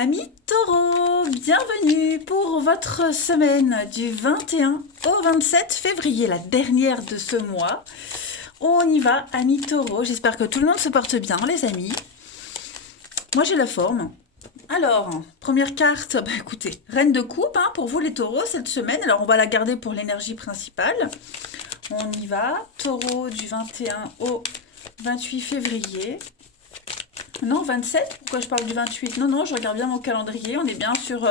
Amis taureaux, bienvenue pour votre semaine du 21 au 27 février, la dernière de ce mois. On y va, amis taureaux. J'espère que tout le monde se porte bien, les amis. Moi, j'ai la forme. Alors, première carte, écoutez, Reine de coupe pour vous les taureaux cette semaine. Alors, on va la garder pour l'énergie principale. On y va, taureau du 21 au 28 février. Non, 27, pourquoi je parle du 28? Non, je regarde bien mon calendrier, on est bien sur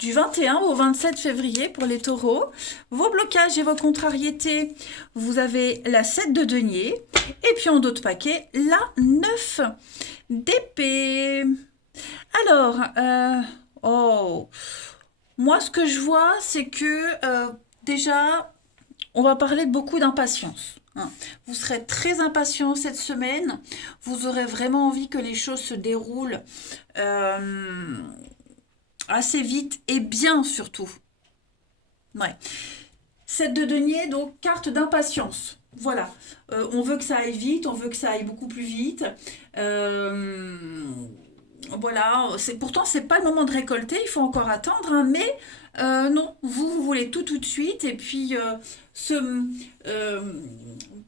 du 21 au 27 février pour les taureaux. Vos blocages et vos contrariétés, vous avez la 7 de denier, et puis en d'autres paquets, la 9 d'épée. Alors, moi ce que je vois, c'est que déjà, on va parler beaucoup d'impatience. Vous serez très impatient cette semaine. Vous aurez vraiment envie que les choses se déroulent assez vite et bien surtout. Ouais. 7 de denier, donc carte d'impatience. Voilà. On veut que ça aille vite, on veut que ça aille beaucoup plus vite. Voilà, pourtant c'est pas le moment de récolter, il faut encore attendre, mais non, vous voulez tout de suite, et puis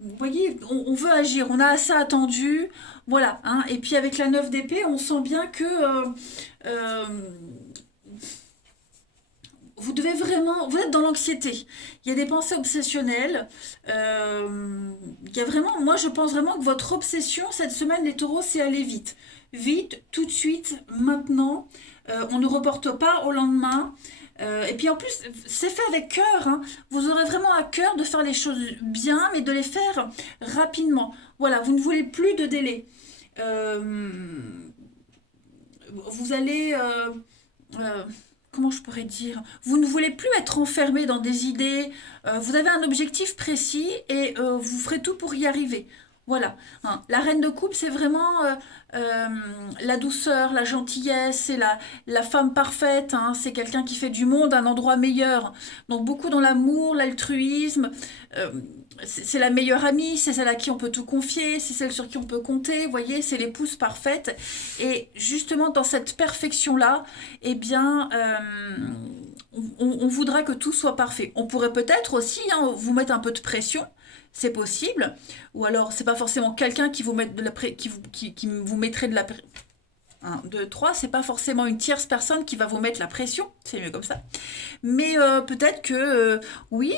vous voyez, on veut agir, on a assez attendu, voilà, et puis avec la 9 d'épée, on sent bien que euh, vous devez vraiment, vous êtes dans l'anxiété. Il y a des pensées obsessionnelles. Il y a vraiment, moi je pense vraiment que votre obsession cette semaine, les taureaux, c'est aller vite. Vite, tout de suite, maintenant. On ne reporte pas au lendemain. Et puis en plus, c'est fait avec cœur. Vous aurez vraiment à cœur de faire les choses bien, mais de les faire rapidement. Voilà, vous ne voulez plus de délai. Euh, vous allez... euh, comment je pourrais dire, vous ne voulez plus être enfermé dans des idées, vous avez un objectif précis et vous ferez tout pour y arriver. Voilà. La reine de coupe, c'est vraiment euh, la douceur, la gentillesse, c'est la femme parfaite, c'est quelqu'un qui fait du monde un endroit meilleur. Donc beaucoup dans l'amour, l'altruisme. euh, c'est la meilleure amie, c'est celle à qui on peut tout confier, c'est celle sur qui on peut compter, vous voyez, c'est l'épouse parfaite. Et justement, dans cette perfection-là, eh bien, on voudra que tout soit parfait. On pourrait peut-être aussi vous mettre un peu de pression, c'est possible. Ou alors, c'est pas forcément quelqu'un qui vous met de la qui vous mettrait de la pression. 1, 2, 3, c'est pas forcément une tierce personne qui va vous mettre la pression, c'est mieux comme ça. Mais peut-être que, oui,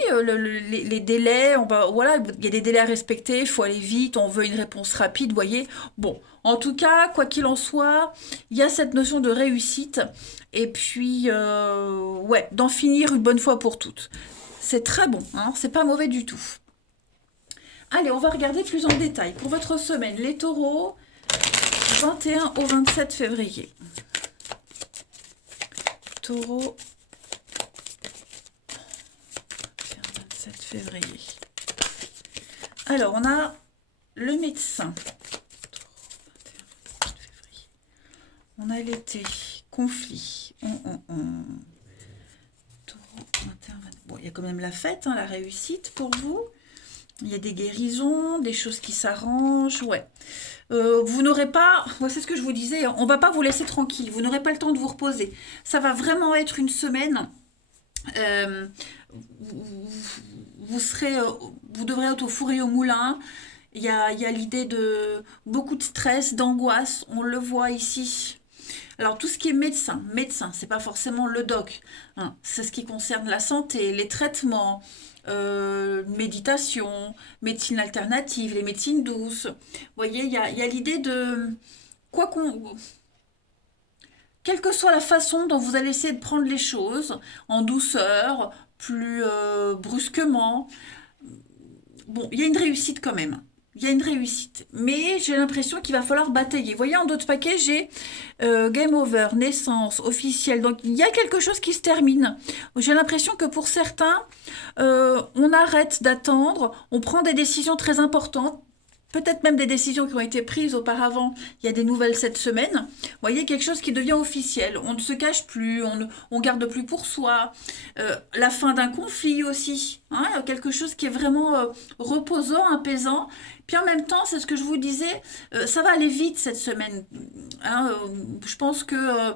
les délais, voilà, il y a des délais à respecter, il faut aller vite, on veut une réponse rapide, vous voyez. Bon, en tout cas, quoi qu'il en soit, il y a cette notion de réussite, et puis, ouais, d'en finir une bonne fois pour toutes. C'est très bon, c'est pas mauvais du tout. Allez, on va regarder plus en détail. Pour votre semaine, les taureaux, 21 au 27 février. Taureau, 27 février. Alors, on a le médecin. On a l'été, conflit. Taureau, 21, 20. Bon, il y a quand même la fête, la réussite pour vous. Il y a des guérisons, des choses qui s'arrangent, ouais. Vous n'aurez pas, c'est ce que je vous disais, on va pas vous laisser tranquille, vous n'aurez pas le temps de vous reposer. Ça va vraiment être une semaine, euh, vous, vous devrez être au four et au moulin. Il y a l'idée de beaucoup de stress, d'angoisse, on le voit ici. Alors tout ce qui est médecin, c'est pas forcément le doc, c'est ce qui concerne la santé, les traitements, méditation, médecine alternative, les médecines douces. Vous voyez, il y a l'idée de quoi qu'on, quelle que soit la façon dont vous allez essayer de prendre les choses, en douceur, plus brusquement. Bon, il y a une réussite quand même. Il y a une réussite. Mais j'ai l'impression qu'il va falloir batailler. Vous voyez, en d'autres paquets, j'ai game over, naissance, officielle. Donc, il y a quelque chose qui se termine. J'ai l'impression que pour certains, on arrête d'attendre, on prend des décisions très importantes. Peut-être même des décisions qui ont été prises auparavant, il y a des nouvelles cette semaine. Vous voyez, quelque chose qui devient officiel. On ne se cache plus, on garde plus pour soi. La fin d'un conflit aussi. Quelque chose qui est vraiment reposant, apaisant. Puis en même temps, c'est ce que je vous disais, ça va aller vite cette semaine. Je pense que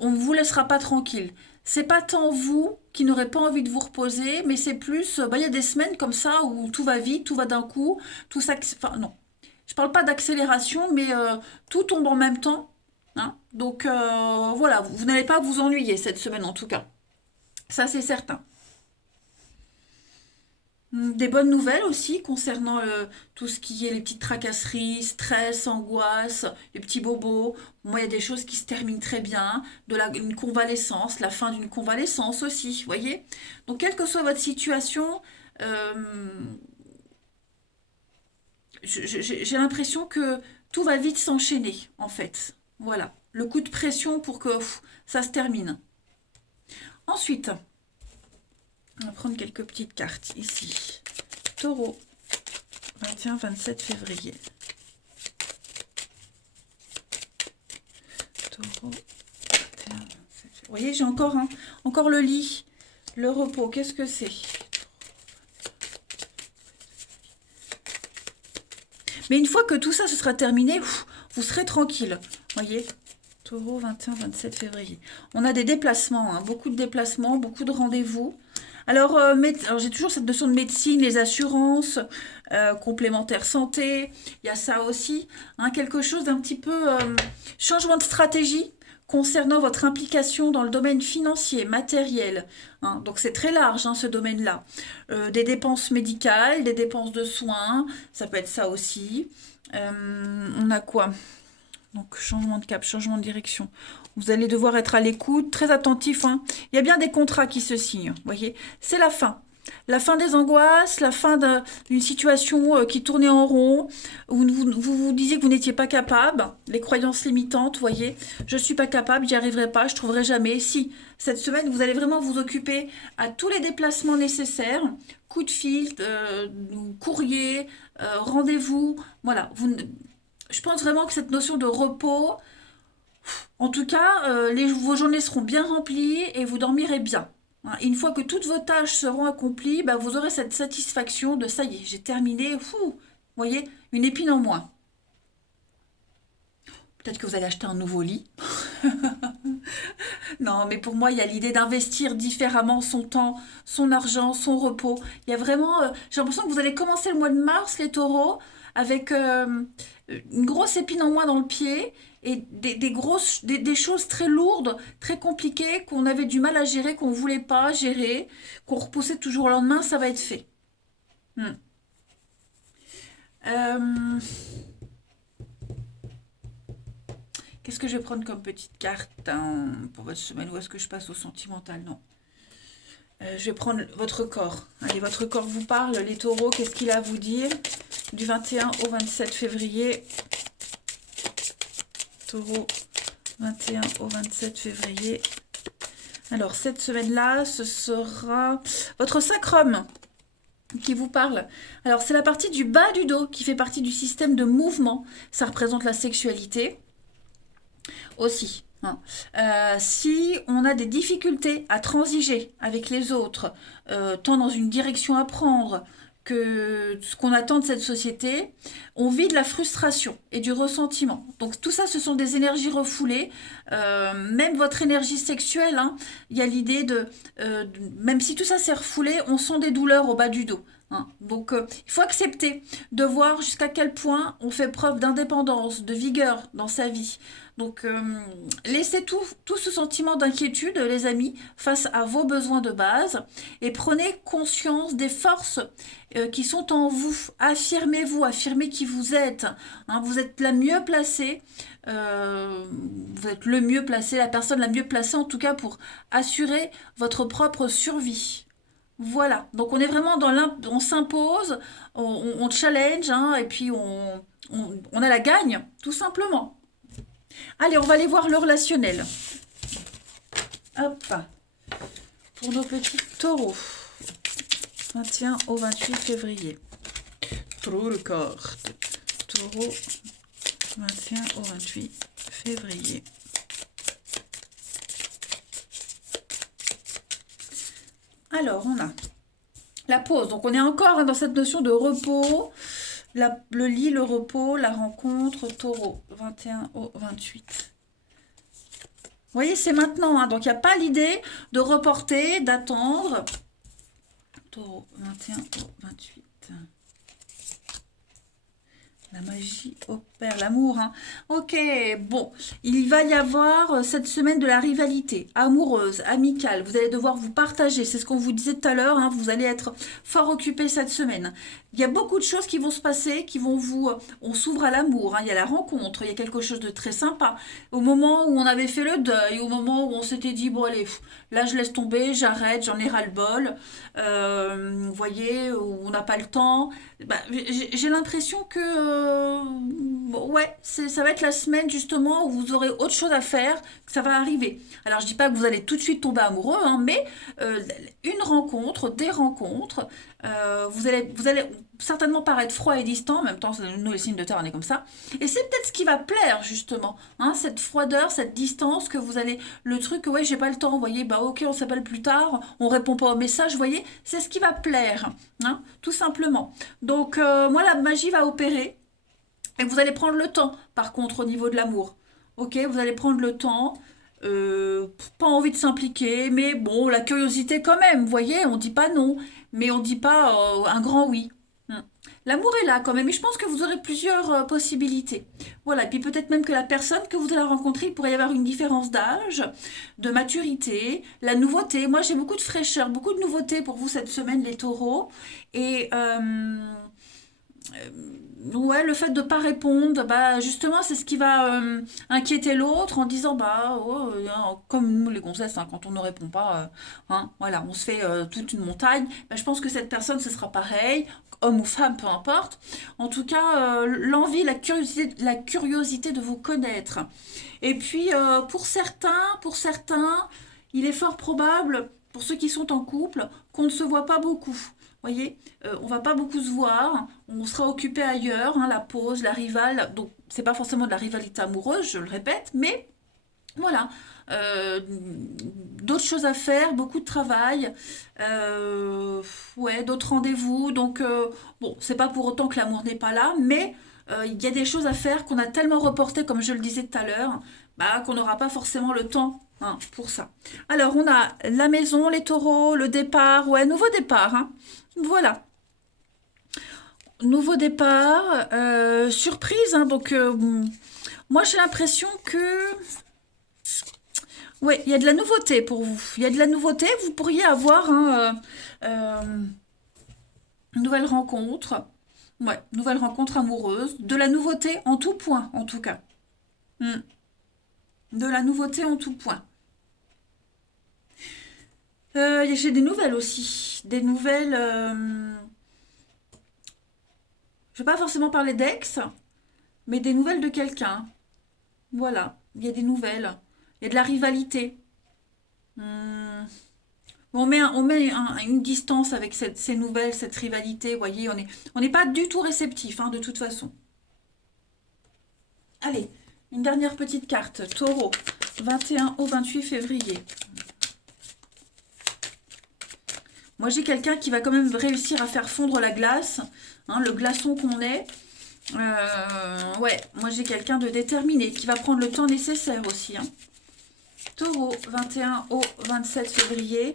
on ne vous laissera pas tranquille. C'est pas tant vous qui n'aurez pas envie de vous reposer, mais c'est plus, bah, il y a des semaines comme ça où tout va vite, tout va d'un coup, tout ça, enfin non, je parle pas d'accélération, mais tout tombe en même temps, hein. Donc voilà, vous n'allez pas vous ennuyer cette semaine en tout cas, ça c'est certain. Des bonnes nouvelles aussi concernant tout ce qui est les petites tracasseries, stress, angoisse, les petits bobos. Moi, il y a des choses qui se terminent très bien, une convalescence, la fin d'une convalescence aussi, vous voyez. Donc, quelle que soit votre situation, euh, j'ai l'impression que tout va vite s'enchaîner, en fait. Voilà, le coup de pression pour que ça se termine. Ensuite, on va prendre quelques petites cartes ici. Taureau, 21-27 février. Taureau, 21-27. Vous voyez, j'ai encore le lit, le repos. Qu'est-ce que c'est? Mais une fois que tout ça se sera terminé, vous serez tranquille. Voyez, Taureau, 21-27 février. On a des déplacements, hein, beaucoup de déplacements, beaucoup de rendez-vous. Alors, j'ai toujours cette notion de médecine, les assurances, complémentaires santé, il y a ça aussi, hein, quelque chose d'un petit peu changement de stratégie concernant votre implication dans le domaine financier, matériel, hein. Donc c'est très large, hein, ce domaine-là. Des dépenses médicales, des dépenses de soins, ça peut être ça aussi. On a quoi? Donc, changement de cap, changement de direction. Vous allez devoir être à l'écoute, très attentif, hein. Il y a bien des contrats qui se signent, vous voyez. C'est la fin. La fin des angoisses, la fin d'une situation qui tournait en rond, où vous disiez que vous n'étiez pas capable, les croyances limitantes, vous voyez. Je ne suis pas capable, j'y arriverai pas, je trouverai jamais. Si, cette semaine, vous allez vraiment vous occuper à tous les déplacements nécessaires, coup de fil, courrier, rendez-vous, voilà. Je pense vraiment que cette notion de repos, en tout cas, vos journées seront bien remplies et vous dormirez bien, hein. Une fois que toutes vos tâches seront accomplies, bah, vous aurez cette satisfaction de ça y est, j'ai terminé. Vous voyez, une épine en moins. Peut-être que vous allez acheter un nouveau lit. Non, mais pour moi, il y a l'idée d'investir différemment son temps, son argent, son repos. Il y a vraiment, j'ai l'impression que vous allez commencer le mois de mars, les taureaux, avec une grosse épine en moins dans le pied et des choses très lourdes, très compliquées qu'on avait du mal à gérer, qu'on voulait pas gérer, qu'on repoussait toujours au lendemain, ça va être fait. Hmm. Euh, Qu'est-ce que je vais prendre comme petite carte, hein, pour votre semaine? Ou est-ce que je passe au sentimental? Non. Je vais prendre votre corps. Allez, votre corps vous parle, les taureaux, qu'est-ce qu'il a à vous dire? Du 21 au 27 février. Taureau, 21 au 27 février. Alors, cette semaine-là, ce sera votre sacrum qui vous parle. Alors, c'est la partie du bas du dos qui fait partie du système de mouvement. Ça représente la sexualité aussi, hein. Si on a des difficultés à transiger avec les autres, tant dans une direction à prendre que ce qu'on attend de cette société, on vit de la frustration et du ressentiment. Donc tout ça, ce sont des énergies refoulées. Même votre énergie sexuelle, hein, il y a l'idée même si tout ça s'est refoulé, on sent des douleurs au bas du dos, hein. Donc il faut accepter de voir jusqu'à quel point on fait preuve d'indépendance, de vigueur dans sa vie. Donc, laissez tout ce sentiment d'inquiétude, les amis, face à vos besoins de base et prenez conscience des forces qui sont en vous. Affirmez-vous, affirmez qui vous êtes, hein. Vous êtes la mieux placée, vous êtes le mieux placé, la personne la mieux placée en tout cas pour assurer votre propre survie. Voilà, donc on est vraiment on s'impose, on challenge, hein, et puis on a la gagne, tout simplement. Allez, on va aller voir le relationnel. Hop, pour nos petits taureaux. 21 au 28 février. Taureau le corps. Taureau, 21 au 28 février. Alors, on a la pause. Donc, on est encore, hein, dans cette notion de repos. Le lit, le repos, la rencontre, taureau, 21 au 28. voyez, c'est maintenant, hein, donc il n'y a pas l'idée de reporter, d'attendre. Taureau, 21 au 28. La magie opère l'amour, hein. Ok, bon, il va y avoir cette semaine de la rivalité amoureuse, amicale. Vous allez devoir vous partager, c'est ce qu'on vous disait tout à l'heure, hein, vous allez être fort occupé cette semaine. Il y a beaucoup de choses qui vont se passer, qui vont vous... on s'ouvre à l'amour, hein, il y a la rencontre, il y a quelque chose de très sympa. Au moment où on avait fait le deuil, au moment où on s'était dit, bon allez, là je laisse tomber, j'arrête, j'en ai ras-le-bol, vous voyez, on n'a pas le temps. Bah, j'ai l'impression que bon, ouais, ça va être la semaine justement où vous aurez autre chose à faire, que ça va arriver. Alors je dis pas que vous allez tout de suite tomber amoureux, hein, mais euh, une rencontre, des rencontres, vous allez certainement paraître froid et distant, en même temps nous les signes de terre on est comme ça, et c'est peut-être ce qui va plaire justement, hein, cette froideur, cette distance que vous allez, le truc, ouais j'ai pas le temps, vous voyez, bah ok on s'appelle plus tard, on répond pas au message, vous voyez, c'est ce qui va plaire, hein, tout simplement. Donc, moi, la magie va opérer. Et vous allez prendre le temps, par contre, au niveau de l'amour. Ok, vous allez prendre le temps. Pas envie de s'impliquer, mais bon, la curiosité quand même. Vous voyez, on dit pas non, mais on dit pas un grand oui. Hmm. L'amour est là quand même, et je pense que vous aurez plusieurs possibilités. Voilà, et puis peut-être même que la personne que vous allez rencontrer, il pourrait y avoir une différence d'âge, de maturité, la nouveauté. Moi, j'ai beaucoup de fraîcheur, beaucoup de nouveautés pour vous cette semaine, les taureaux. Et ouais, le fait de ne pas répondre, bah justement, c'est ce qui va inquiéter l'autre en disant, bah, oh, comme nous les gonzesses, hein, quand on ne répond pas, hein, voilà, on se fait toute une montagne. Bah, je pense que cette personne, ce sera pareil, homme ou femme, peu importe. En tout cas, l'envie, la curiosité de vous connaître. Et puis, pour certains, il est fort probable, pour ceux qui sont en couple, qu'on ne se voit pas beaucoup. Voyez, on va pas beaucoup se voir, on sera occupé ailleurs, hein, la pause, la rivale. Donc, c'est pas forcément de la rivalité amoureuse, je le répète, mais voilà, d'autres choses à faire, beaucoup de travail, ouais, d'autres rendez-vous. Donc, bon, c'est pas pour autant que l'amour n'est pas là, mais il y a des choses à faire qu'on a tellement reportées, comme je le disais tout à l'heure, bah, qu'on n'aura pas forcément le temps, hein, pour ça. Alors, on a la maison, les taureaux, le départ, ouais, nouveau départ, hein. Voilà, nouveau départ, surprise, hein, donc moi j'ai l'impression que ouais, il y a de la nouveauté pour vous. Il y a de la nouveauté, vous pourriez avoir hein, une nouvelle rencontre, ouais, nouvelle rencontre amoureuse, de la nouveauté en tout point en tout cas. Hmm. De la nouveauté en tout point. J'ai des nouvelles aussi, des nouvelles. Je ne vais pas forcément parler d'ex, mais des nouvelles de quelqu'un. Voilà, il y a des nouvelles. Il y a de la rivalité. Hmm. On met une distance avec ces nouvelles, cette rivalité. Vous voyez, on n'est pas du tout réceptif, hein, de toute façon. Allez, une dernière petite carte. Taureau, 21 au 28 février. Moi, j'ai quelqu'un qui va quand même réussir à faire fondre la glace, hein, le glaçon qu'on est. Ouais, moi j'ai quelqu'un de déterminé qui va prendre le temps nécessaire aussi, hein. Taureau, 21 au 27 février.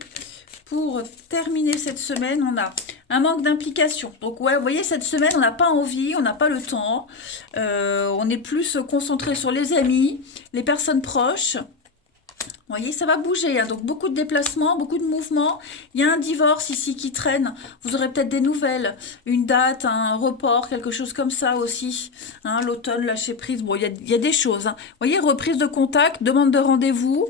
Pour terminer cette semaine, on a un manque d'implication. Donc ouais, vous voyez, cette semaine, on n'a pas envie, on n'a pas le temps. On est plus concentré sur les amis, les personnes proches. Vous voyez, ça va bouger, hein, donc beaucoup de déplacements, beaucoup de mouvements. Il y a un divorce ici qui traîne. Vous aurez peut-être des nouvelles, une date, un report, quelque chose comme ça aussi. Hein, l'automne, lâcher prise. Bon, il y a des choses, hein. Vous voyez, reprise de contact, demande de rendez-vous.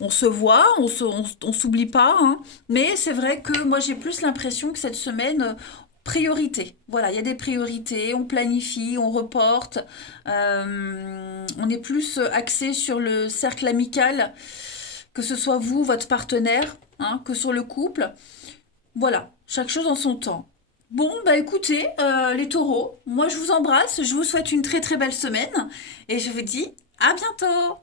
On se voit, on s'oublie pas, hein. Mais c'est vrai que moi j'ai plus l'impression que cette semaine, priorité. Voilà, il y a des priorités, on planifie, on reporte, on est plus axé sur le cercle amical, que ce soit vous, votre partenaire, hein, que sur le couple. Voilà, chaque chose en son temps. Bon, bah écoutez, les taureaux, moi je vous embrasse, je vous souhaite une très très belle semaine et je vous dis à bientôt.